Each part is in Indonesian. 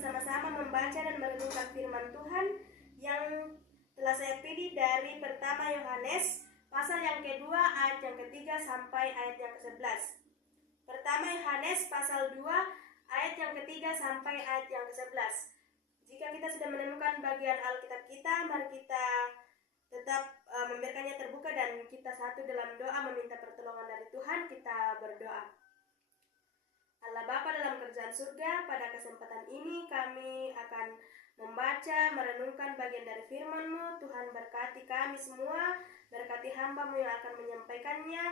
bersama-sama membaca dan merenungkan firman Tuhan yang telah saya pilih dari pertama Yohanes pasal yang kedua ayat yang ketiga sampai ayat yang ke-11. Pertama Yohanes pasal 2 ayat yang ketiga sampai ayat yang ke-11. Jika kita sudah menemukan bagian Alkitab kita, mari kita tetap membiarkannya terbuka dan kita satu dalam doa meminta pertolongan dari Tuhan. Kita berdoa. Allah Bapa dalam kerajaan surga, pada kesempatan ini kami akan membaca, merenungkan bagian dari firman-Mu. Tuhan berkati kami semua, berkati hamba-Mu yang akan menyampaikannya,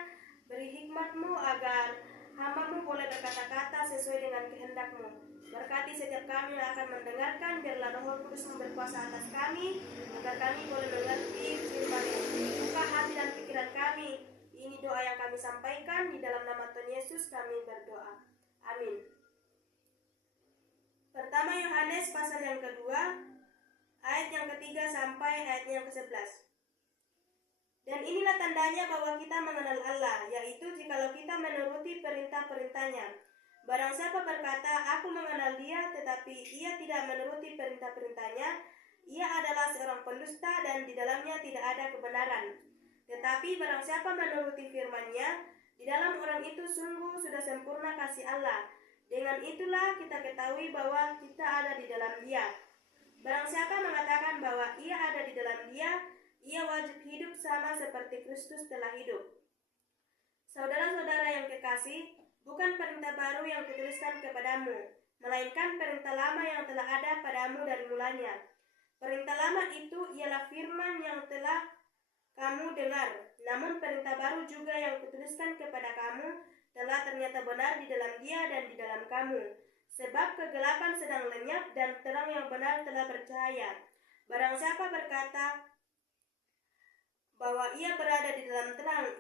beri hikmat-Mu agar hamba-Mu boleh berkata-kata sesuai dengan kehendak-Mu. Berkati setiap kami yang akan mendengarkan, biarlah Roh Kudus-Mu berkuasa atas kami, agar kami boleh mengerti firman-Mu. Buka hati dan pikiran kami. Ini doa yang kami sampaikan, di dalam nama Tuhan Yesus kami berdoa. Amin. Pertama Yohanes pasal yang kedua, ayat yang ketiga sampai ayat yang ke-11. Dan inilah tandanya bahwa kita mengenal Allah, yaitu jikalau kita menuruti perintah-perintahnya. Barang siapa berkata, aku mengenal dia, tetapi ia tidak menuruti perintah-perintahnya, ia adalah seorang pendusta dan di dalamnya tidak ada kebenaran. Tetapi barang siapa menuruti firman-Nya, di dalam orang itu sungguh sudah sempurna kasih Allah. Dengan itulah kita ketahui bahwa kita ada di dalam Dia. Barang siapa mengatakan bahwa ia ada di dalam Dia, ia wajib hidup sama seperti Kristus telah hidup. Saudara-saudara yang kekasih, bukan perintah baru yang kutuliskan kepadamu, melainkan perintah lama yang telah ada padamu dari mulanya. Perintah lama itu ialah firman yang telah kamu dengar, namun perintah baru juga yang kutuliskan kepada kamu telah ternyata benar di dalam Dia dan di dalam kamu. Sebab kegelapan sedang lenyap dan terang yang benar telah bercahaya. Barang siapa berkata bahwa ia berada di dalam terang,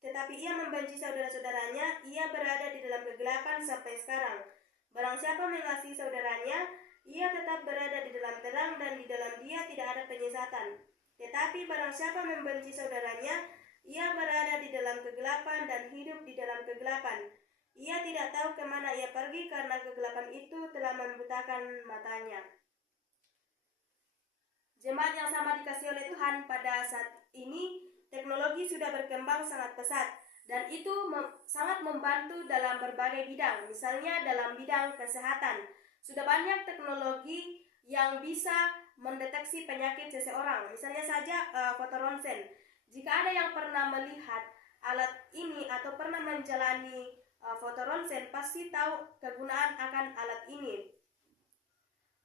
tetapi ia membenci saudara-saudaranya, ia berada di dalam kegelapan sampai sekarang. Barang siapa mengasihi saudaranya, ia tetap berada di dalam terang dan di dalam Dia tidak ada penyesatan. Tetapi barang siapa membenci saudaranya, ia berada di dalam kegelapan dan hidup di dalam kegelapan. Ia tidak tahu kemana ia pergi karena kegelapan itu telah membutakan matanya. Jemaat yang sama dikasihi oleh Tuhan, pada saat ini teknologi sudah berkembang sangat pesat dan itu sangat membantu dalam berbagai bidang. Misalnya dalam bidang kesehatan, sudah banyak teknologi yang bisa mendeteksi penyakit seseorang. Misalnya saja foto ronsen. Jika ada yang pernah melihat alat ini atau pernah menjalani foto ronsen, pasti tahu kegunaan akan alat ini.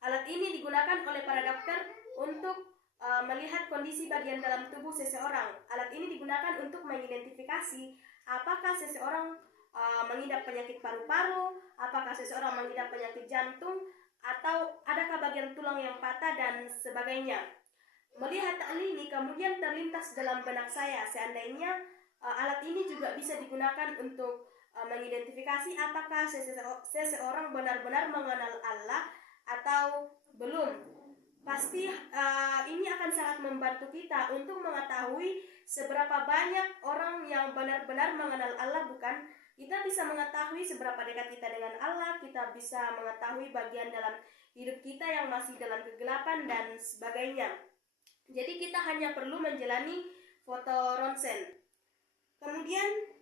Alat ini digunakan oleh para dokter untuk melihat kondisi bagian dalam tubuh seseorang. Alat ini digunakan untuk mengidentifikasi apakah seseorang mengidap penyakit paru-paru, apakah seseorang mengidap penyakit jantung, atau adakah bagian tulang yang patah dan sebagainya. Melihat hal ini kemudian terlintas dalam benak saya, seandainya alat ini juga bisa digunakan untuk mengidentifikasi apakah seseorang benar-benar mengenal Allah atau belum. Pasti ini akan sangat membantu kita untuk mengetahui seberapa banyak orang yang benar-benar mengenal Allah, bukan? Kita bisa mengetahui seberapa dekat kita dengan Allah, kita bisa mengetahui bagian dalam hidup kita yang masih dalam kegelapan dan sebagainya. Jadi kita hanya perlu menjalani foto ronsen. Kemudian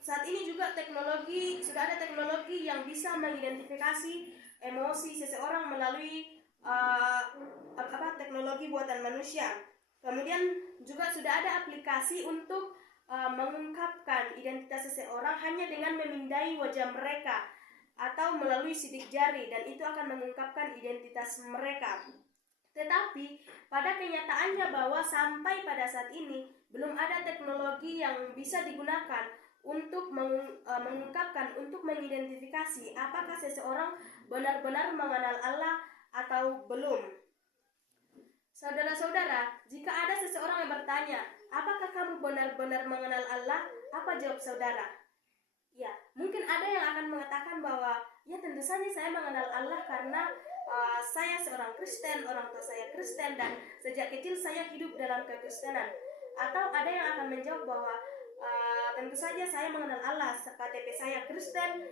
saat ini juga sudah ada teknologi yang bisa mengidentifikasi emosi seseorang melalui teknologi buatan manusia. Kemudian juga sudah ada aplikasi untuk mengungkapkan identitas seseorang hanya dengan memindai wajah mereka atau melalui sidik jari, dan itu akan mengungkapkan identitas mereka. Tetapi pada kenyataannya bahwa sampai pada saat ini belum ada teknologi yang bisa digunakan untuk mengungkapkan, untuk mengidentifikasi apakah seseorang benar-benar mengenal Allah atau belum. Saudara-saudara, jika ada seseorang yang bertanya, apakah kamu benar-benar mengenal Allah? Apa jawab saudara? Ya, mungkin ada yang akan mengatakan bahwa ya tentu saja saya mengenal Allah karena saya seorang Kristen, orang tua saya Kristen, dan sejak kecil saya hidup dalam kekristenan. Atau ada yang akan menjawab bahwa tentu saja saya mengenal Allah, KTP saya Kristen,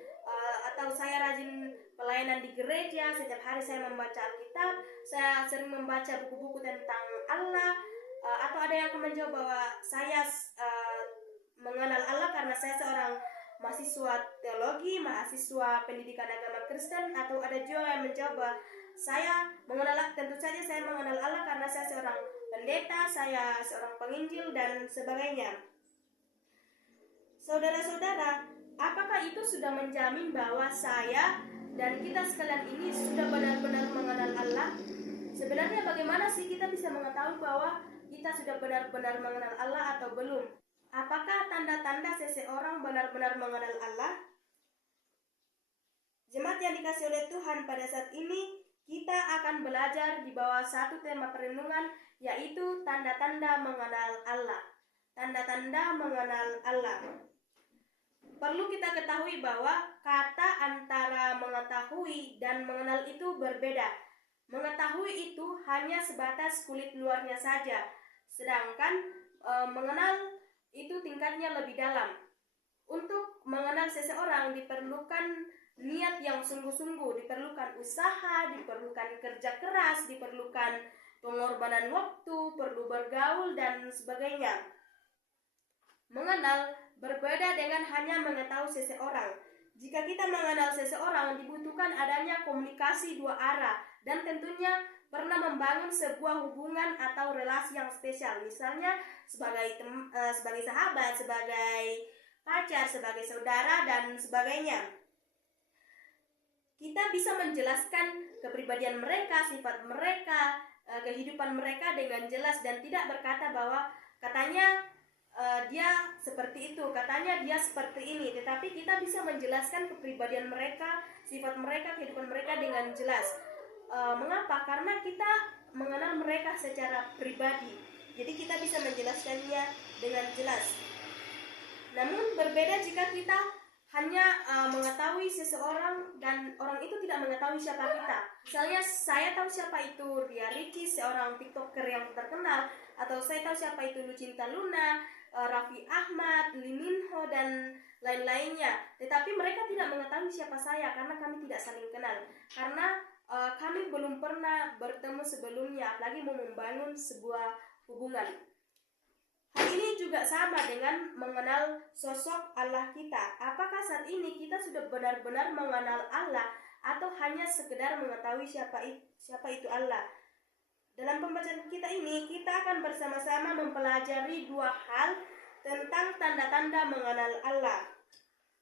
atau saya rajin pelayanan di gereja, setiap hari saya membaca Alkitab, saya sering membaca buku-buku tentang Allah, atau ada yang akan menjawab bahwa saya mengenal Allah karena saya seorang mahasiswa teologi, mahasiswa pendidikan agama Kristen, atau ada juga yang menjawab bahwa saya mengenal Allah, tentu saja saya mengenal Allah karena saya seorang pendeta, saya seorang penginjil, dan sebagainya. Saudara-saudara, apakah itu sudah menjamin bahwa saya dan kita sekalian ini sudah benar-benar mengenal Allah? Sebenarnya bagaimana sih kita bisa mengetahui bahwa kita sudah benar-benar mengenal Allah atau belum? Apakah tanda-tanda seseorang benar-benar mengenal Allah? Jemaat yang dikasihi oleh Tuhan, pada saat ini kita akan belajar di bawah satu tema perenungan, yaitu tanda-tanda mengenal Allah. Tanda-tanda mengenal Allah. Perlu kita ketahui bahwa kata antara mengetahui dan mengenal itu berbeda. Mengetahui itu hanya sebatas kulit luarnya saja, sedangkan mengenal itu tingkatnya lebih dalam. Untuk mengenal seseorang diperlukan niat yang sungguh-sungguh, diperlukan usaha, diperlukan kerja keras, diperlukan pengorbanan waktu, perlu bergaul, dan sebagainya. Mengenal berbeda dengan hanya mengetahui seseorang. Jika kita mengenal seseorang, dibutuhkan adanya komunikasi dua arah dan tentunya pernah membangun sebuah hubungan atau relasi yang spesial. Misalnya sebagai sahabat, sebagai pacar, sebagai saudara, dan sebagainya. Kita bisa menjelaskan kepribadian mereka, sifat mereka, kehidupan mereka dengan jelas dan tidak berkata bahwa katanya dia seperti itu, katanya dia seperti ini, tetapi kita bisa menjelaskan kepribadian mereka, sifat mereka, kehidupan mereka dengan jelas. Mengapa? Karena kita mengenal mereka secara pribadi, jadi kita bisa menjelaskannya dengan jelas. Namun berbeda jika kita hanya mengetahui seseorang dan orang itu tidak mengetahui siapa kita. Misalnya saya tahu siapa itu Ria Ricky, seorang TikToker yang terkenal, atau saya tahu siapa itu Lucinta Luna, Raffi Ahmad, Lee Min Ho, dan lain-lainnya. Tetapi mereka tidak mengetahui siapa saya karena kami tidak saling kenal. Karena kami belum pernah bertemu sebelumnya, apalagi mau membangun sebuah hubungan. Hal ini juga sama dengan mengenal sosok Allah kita. Apakah saat ini kita sudah benar-benar mengenal Allah atau hanya sekedar mengetahui siapa itu Allah? Dalam pembacaan kita ini, kita akan bersama-sama mempelajari dua hal tentang tanda-tanda mengenal Allah.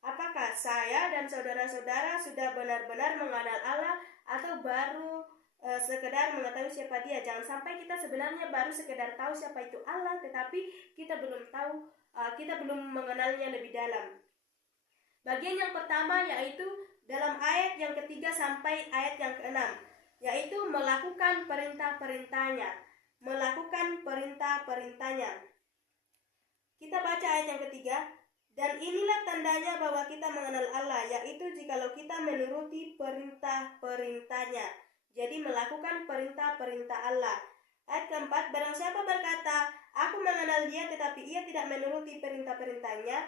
Apakah saya dan saudara-saudara sudah benar-benar mengenal Allah atau baru sekedar mengetahui siapa dia? Jangan sampai kita sebenarnya baru sekedar tahu siapa itu Allah, tetapi kita belum tahu, kita belum mengenalnya lebih dalam. Bagian yang pertama yaitu dalam ayat yang ketiga sampai ayat yang keenam, yaitu melakukan perintah-perintahnya. Melakukan perintah-perintahnya. Kita baca ayat yang ketiga. Dan inilah tandanya bahwa kita mengenal Allah, yaitu jikalau kita menuruti perintah-perintahnya. Jadi melakukan perintah-perintah Allah. Ayat keempat, barang siapa berkata, aku mengenal dia tetapi ia tidak menuruti perintah-perintahnya,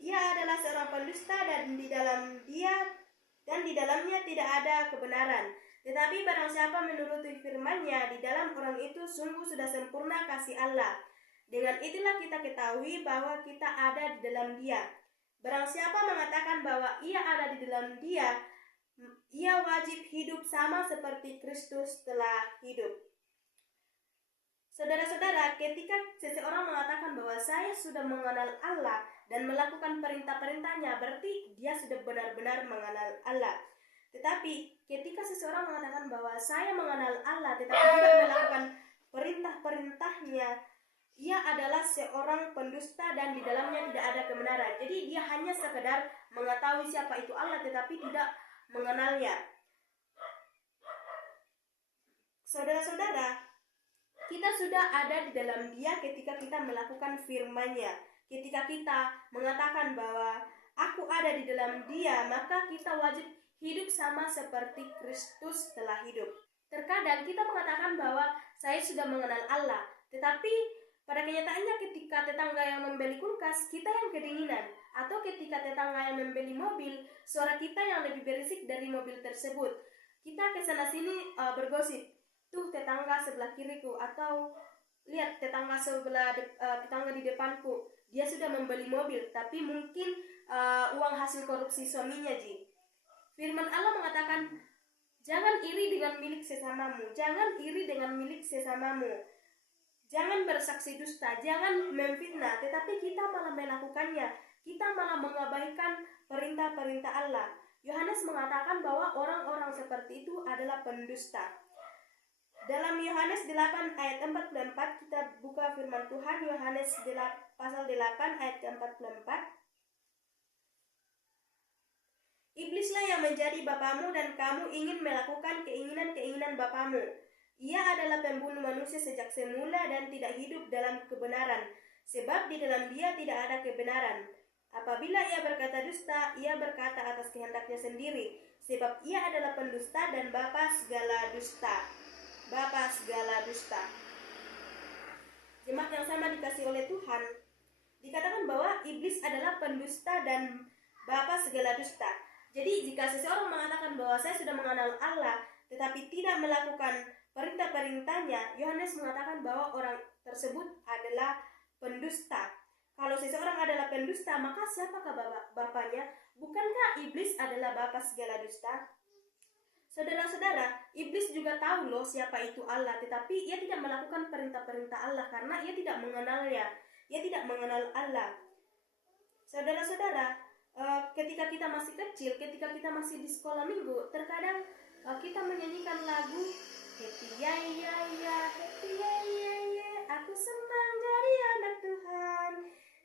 ia adalah seorang pendusta dan di dalamnya tidak ada kebenaran. Tetapi barang siapa menuruti firman-Nya, di dalam orang itu sungguh sudah sempurna kasih Allah. Dengan itulah kita ketahui bahwa kita ada di dalam Dia. Barang siapa mengatakan bahwa ia ada di dalam Dia, ia wajib hidup sama seperti Kristus telah hidup. Saudara-saudara, ketika seseorang mengatakan bahwa saya sudah mengenal Allah dan melakukan perintah-perintahnya, berarti dia sudah benar-benar mengenal Allah. Tetapi ketika seseorang mengatakan bahwa saya mengenal Allah tetapi tidak melakukan perintah-perintahnya, ia adalah seorang pendusta dan di dalamnya tidak ada kebenaran. Jadi dia hanya sekedar mengetahui siapa itu Allah tetapi tidak mengenalnya. Saudara-saudara, kita sudah ada di dalam Dia ketika kita melakukan firman-Nya. Ketika kita mengatakan bahwa aku ada di dalam Dia, maka kita wajib hidup sama seperti Kristus telah hidup. Terkadang kita mengatakan bahwa saya sudah mengenal Allah, tetapi Pada kenyataannya ketika tetangga yang membeli kulkas, kita yang kedinginan. Atau ketika tetangga yang membeli mobil, suara kita yang lebih berisik dari mobil tersebut. Kita kesana sini bergosip, tuh tetangga sebelah kiriku, atau lihat tetangga tetangga di depanku, dia sudah membeli mobil, tapi mungkin uang hasil korupsi suaminya, Ji. Firman Allah mengatakan, jangan iri dengan milik sesamamu, jangan iri dengan milik sesamamu. Jangan bersaksi dusta, jangan memfitnah, tetapi kita malah melakukannya. Kita malah mengabaikan perintah-perintah Allah. Yohanes mengatakan bahwa orang-orang seperti itu adalah pendusta. Dalam Yohanes 8 ayat 44, kita buka firman Tuhan, Yohanes pasal 8 ayat 44. Iblislah yang menjadi bapamu dan kamu ingin melakukan keinginan-keinginan bapamu. Ia adalah pembunuh manusia sejak semula dan tidak hidup dalam kebenaran, sebab di dalam dia tidak ada kebenaran. Apabila ia berkata dusta, ia berkata atas kehendaknya sendiri, sebab ia adalah pendusta dan bapa segala dusta. Bapa segala dusta. Jemaat yang sama dikasih oleh Tuhan, dikatakan bahwa iblis adalah pendusta dan bapa segala dusta. Jadi jika seseorang mengatakan bahwa saya sudah mengenal Allah, tetapi tidak melakukan perintah-perintahnya, Yohanes mengatakan bahwa orang tersebut adalah pendusta. Kalau seseorang adalah pendusta, maka siapakah bapaknya? Bukankah iblis adalah bapa segala dusta? Saudara-saudara, iblis juga tahu loh siapa itu Allah, tetapi ia tidak melakukan perintah-perintah Allah karena ia tidak mengenalnya. Ia tidak mengenal Allah. Saudara-saudara, ketika kita masih kecil, ketika kita masih di sekolah minggu, terkadang kita menyanyikan lagu happy ya ya ya, happy ya ya ya, aku senang jadi anak Tuhan,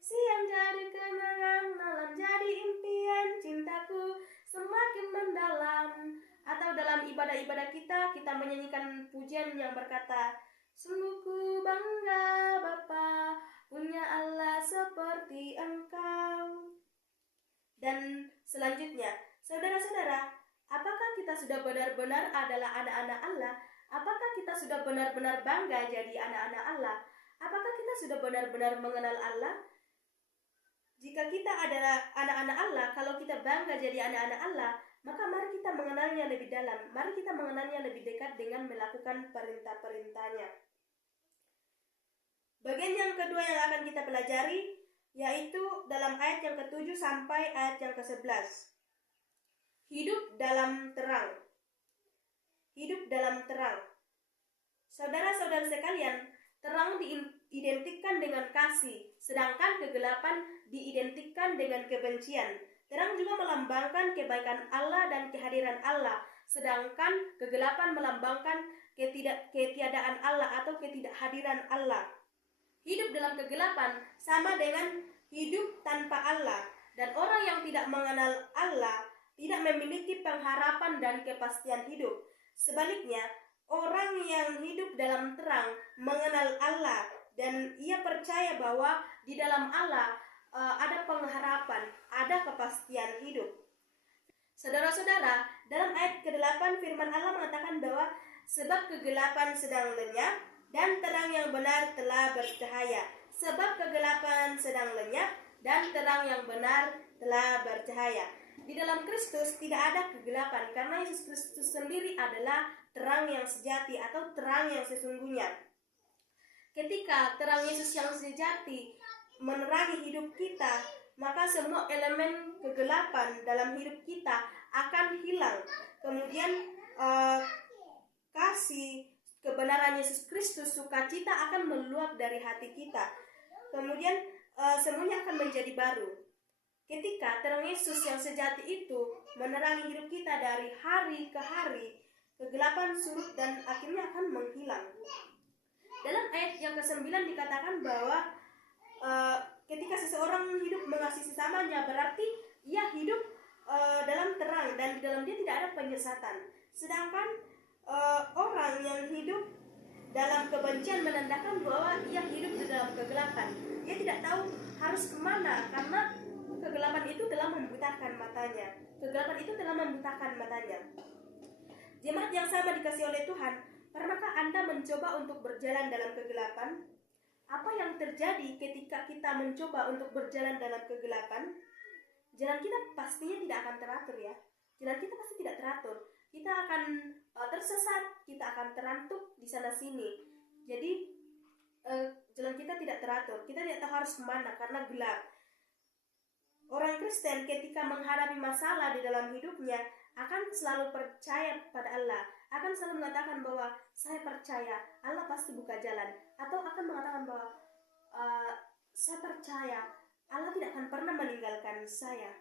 siang jadi kenangan, malam jadi impian, cintaku semakin mendalam. Atau dalam ibadah-ibadah kita menyanyikan pujian yang berkata, sungguh ku bangga Bapa, punya Allah seperti Engkau. Dan selanjutnya, saudara-saudara, apakah kita sudah benar-benar adalah anak-anak Allah? Apakah kita sudah benar-benar bangga jadi anak-anak Allah? Apakah kita sudah benar-benar mengenal Allah? Jika kita adalah anak-anak Allah, kalau kita bangga jadi anak-anak Allah, maka mari kita mengenalnya lebih dalam. Mari kita mengenalnya lebih dekat dengan melakukan perintah-perintahnya. Bagian yang kedua yang akan kita pelajari, yaitu dalam ayat yang ke-7 sampai ayat yang ke-11. Hidup dalam terang. Hidup dalam terang. Saudara-saudara sekalian, terang diidentikan dengan kasih, sedangkan kegelapan diidentikan dengan kebencian. Terang juga melambangkan kebaikan Allah dan kehadiran Allah, sedangkan kegelapan melambangkan ketiadaan Allah atau ketidakhadiran Allah. Hidup dalam kegelapan sama dengan hidup tanpa Allah, dan orang yang tidak mengenal Allah tidak memiliki pengharapan dan kepastian hidup. Sebaliknya, orang yang hidup dalam terang mengenal Allah dan ia percaya bahwa di dalam Allah ada pengharapan, ada kepastian hidup. Saudara-saudara, dalam ayat ke-8 firman Allah mengatakan bahwa sebab kegelapan sedang lenyap dan terang yang benar telah bercahaya. Sebab kegelapan sedang lenyap dan terang yang benar telah bercahaya. Di dalam Kristus tidak ada kegelapan karena Yesus Kristus sendiri adalah terang yang sejati atau terang yang sesungguhnya. Ketika terang Yesus yang sejati menerangi hidup kita, maka semua elemen kegelapan dalam hidup kita akan hilang. Kemudian kasih, kebenaran Yesus Kristus, sukacita akan meluap dari hati kita. Kemudian semuanya akan menjadi baru. Ketika terang Yesus yang sejati itu menerangi hidup kita dari hari ke hari, kegelapan surut dan akhirnya akan menghilang. Dalam ayat yang ke-9 dikatakan bahwa ketika seseorang hidup mengasihi sesamanya, berarti ia hidup dalam terang dan di dalam dia tidak ada penyesatan. Sedangkan orang yang hidup dalam kebencian menandakan bahwa ia hidup di dalam kegelapan. Ia tidak tahu harus kemana karena kegelapan itu telah membutakan matanya. Kegelapan itu telah membutakan matanya. Jemaat yang sama dikasih oleh Tuhan, pernahkah Anda mencoba untuk berjalan dalam kegelapan? Apa yang terjadi ketika kita mencoba untuk berjalan dalam kegelapan? Jalan kita pastinya tidak akan teratur ya. Jalan kita pasti tidak teratur. Kita akan tersesat, kita akan terantuk di sana sini. Jadi jalan kita tidak teratur. Kita tidak tahu harus kemana karena gelap. Orang Kristen ketika menghadapi masalah di dalam hidupnya akan selalu percaya pada Allah, akan selalu mengatakan bahwa saya percaya Allah pasti buka jalan, atau akan mengatakan bahwa saya percaya Allah tidak akan pernah meninggalkan saya.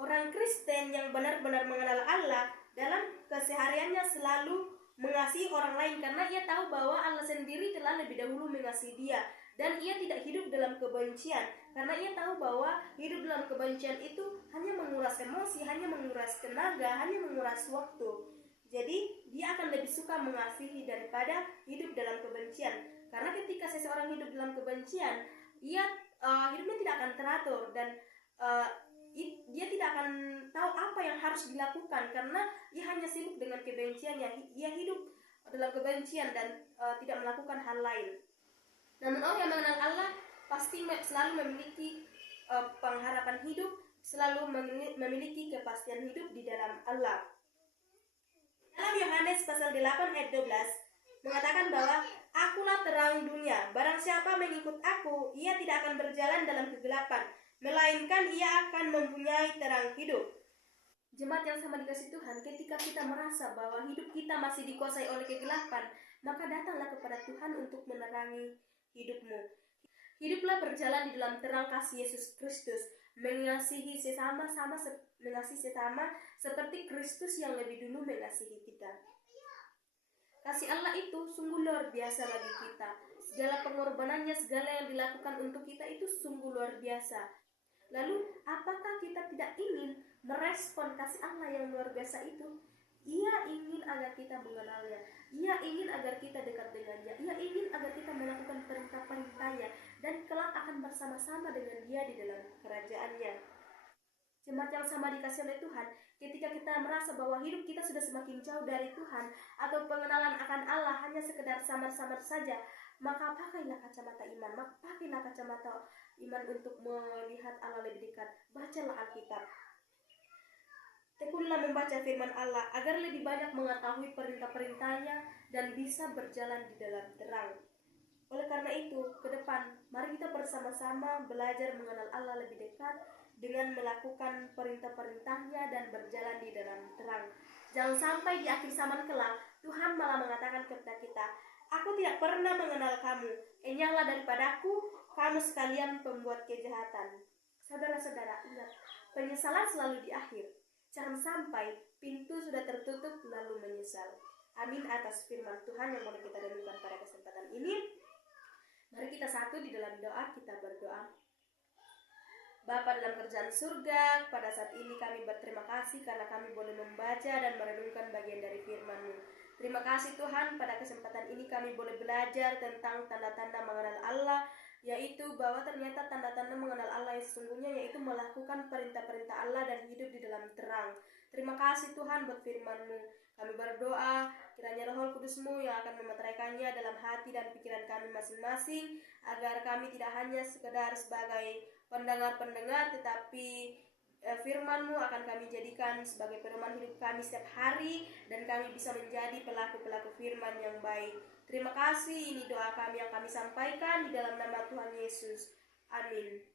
Orang Kristen yang benar-benar mengenal Allah dalam kesehariannya selalu mengasihi orang lain karena ia tahu bahwa Allah sendiri telah lebih dahulu mengasihi dia, dan ia tidak hidup dalam kebencian karena ia tahu bahwa hidup dalam kebencian itu hanya menguras emosi, hanya menguras tenaga, hanya menguras waktu. Jadi dia akan lebih suka mengasihi daripada hidup dalam kebencian, karena ketika seseorang hidup dalam kebencian, ia hidupnya tidak akan teratur dan dia tidak akan tahu apa yang harus dilakukan karena ia hanya sibuk dengan kebenciannya. Ia hidup dalam kebencian dan tidak melakukan hal lain. Namun orang yang mengenal Allah pasti selalu memiliki pengharapan hidup, selalu memiliki kepastian hidup di dalam Allah. Dalam Yohanes pasal 8 ayat 12 mengatakan bahwa akulah terang dunia, barang siapa mengikut aku, ia tidak akan berjalan dalam kegelapan, melainkan ia akan mempunyai terang hidup. Jemaat yang sama dikasih Tuhan, ketika kita merasa bahwa hidup kita masih dikuasai oleh kegelapan, maka datanglah kepada Tuhan untuk menerangi hidupmu. Hiduplah berjalan di dalam terang kasih Yesus Kristus, mengasihi sesama seperti Kristus yang lebih dulu mengasihi kita. Kasih Allah itu sungguh luar biasa bagi kita. Segala pengorbanannya, segala yang dilakukan untuk kita itu sungguh luar biasa. Lalu, apakah kita tidak ingin merespon kasih Allah yang luar biasa itu? Ia ingin agar kita mengenalnya. Ia ingin agar kita dekat dengannya. Ia ingin agar kita melakukan perintah-perintahnya dan kelak akan bersama-sama dengan dia di dalam kerajaannya. Jemaat yang sama dikasih oleh Tuhan, ketika kita merasa bahwa hidup kita sudah semakin jauh dari Tuhan atau pengenalan akan Allah hanya sekedar samar-samar saja, maka pakailah kacamata iman. Maka pakailah kacamata iman untuk melihat Allah lebih dekat. Bacalah Alkitab. Tekunlah membaca firman Allah agar lebih banyak mengetahui perintah-perintahnya dan bisa berjalan di dalam terang. Oleh karena itu, ke depan, mari kita bersama-sama belajar mengenal Allah lebih dekat dengan melakukan perintah-perintahnya dan berjalan di dalam terang. Jangan sampai di akhir zaman kelak, Tuhan malah mengatakan kepada kita, aku tidak pernah mengenal kamu, enyahlah daripadaku, kamu sekalian pembuat kejahatan. Saudara-saudara, ingat, penyesalan selalu di akhir. Jangan sampai pintu sudah tertutup lalu menyesal. Amin atas firman Tuhan yang boleh kita renungkan pada kesempatan ini. Mari kita satu di dalam doa, kita berdoa. Bapa dalam kerajaan surga, pada saat ini kami berterima kasih karena kami boleh membaca dan merenungkan bagian dari firman-Mu. Terima kasih Tuhan, pada kesempatan ini kami boleh belajar tentang tanda-tanda mengenal Allah, yaitu bahwa ternyata tanda-tanda mengenal Allah yang sesungguhnya yaitu melakukan perintah-perintah Allah dan hidup di dalam terang. Terima kasih Tuhan buat firman-Mu. Kami berdoa, kiranya Roh Kudus-Mu yang akan memeteraikannya dalam hati dan pikiran kami masing-masing, agar kami tidak hanya sekedar sebagai pendengar-pendengar, tetapi firman-Mu akan kami jadikan sebagai pedoman hidup kami setiap hari, dan kami bisa menjadi pelaku-pelaku firman yang baik. Terima kasih, ini doa kami yang kami sampaikan di dalam nama Tuhan Yesus. Amin.